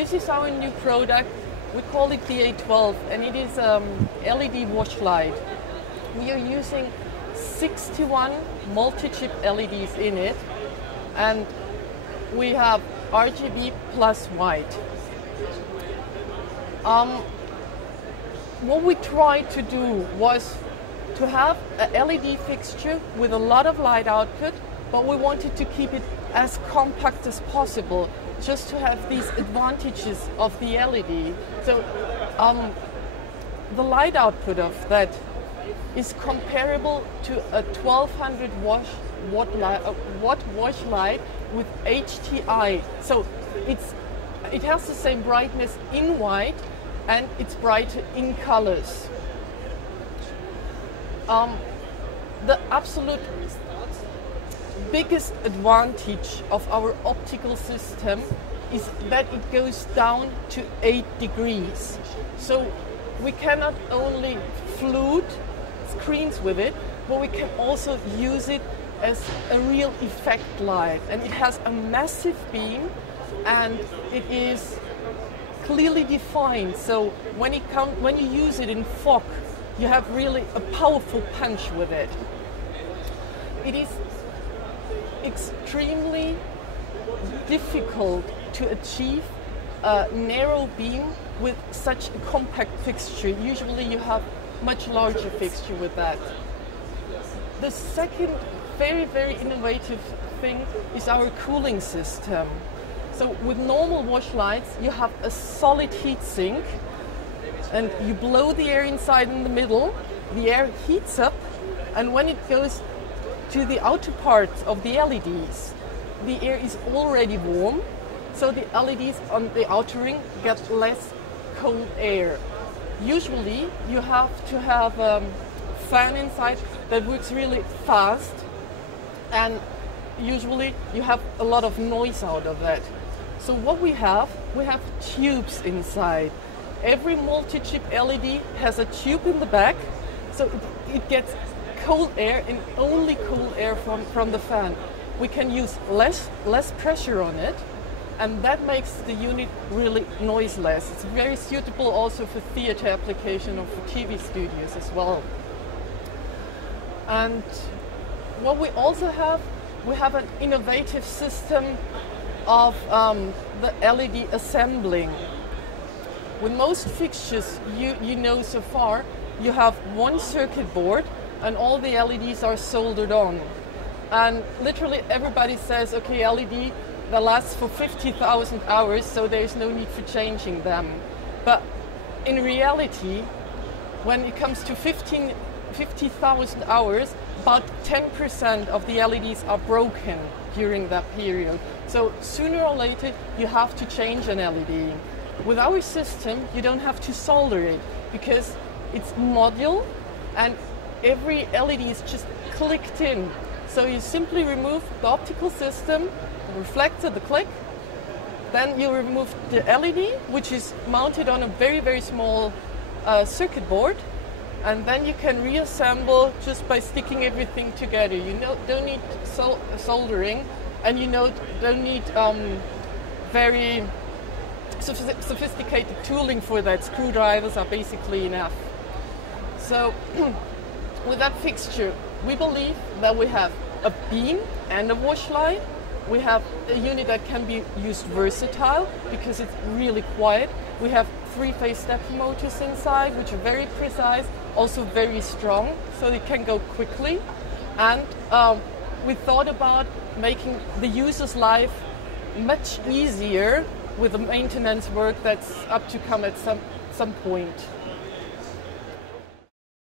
This is our new product. We call it the A12, and it is LED wash light. We are using 61 multi-chip LEDs in it, and we have RGB plus white. What we tried to do was to have a LED fixture with a lot of light output, but we wanted to keep it as compact as possible, just to have these advantages of the LED. So the light output of that is comparable to a 1200 watt wash light with HTI. So it has the same brightness in white, and it's brighter in colors. The absolute biggest advantage of our optical system is that it goes down to 8 degrees. So we cannot only flood screens with it, but we can also use it as a real effect light. And it has a massive beam, and it is clearly defined. So when you use it in fog, you have really a powerful punch with it. It is extremely difficult to achieve a narrow beam with such a compact fixture. Usually you have much larger fixture with that. The second very, very innovative thing is our cooling system. So with normal wash lights, you have a solid heat sink, and you blow the air inside in the middle, the air heats up, and when it goes to the outer parts of the LEDs, the air is already warm, so the LEDs on the outer ring get less cold air. Usually you have to have a fan inside that works really fast, and usually you have a lot of noise out of that. So what we have tubes inside. Every multi-chip LED has a tube in the back, so it gets cold air, and only cool air from the fan. We can use less pressure on it, and that makes the unit really noiseless. It's very suitable also for theater application or for TV studios as well. And what we also have, we have an innovative system of the LED assembling. With most fixtures you know so far, you have one circuit board and all the LEDs are soldered on. And literally everybody says, okay, LED, that lasts for 50,000 hours, so there's no need for changing them. But in reality, when it comes to 50,000 hours, about 10% of the LEDs are broken during that period. So sooner or later, you have to change an LED. With our system, you don't have to solder it because it's module and every LED is just clicked in. So you simply remove the optical system, the reflector, the click, then you remove the LED, which is mounted on a very, very small circuit board, and then you can reassemble just by sticking everything together. You don't need soldering, and you don't need very sophisticated tooling for that. Screwdrivers are basically enough. So with that fixture, we believe that we have a beam and a wash light. We have a unit that can be used versatile because it's really quiet. We have 3-phase stepper motors inside, which are very precise, also very strong, so it can go quickly. And we thought about making the user's life much easier with the maintenance work that's up to come at some point.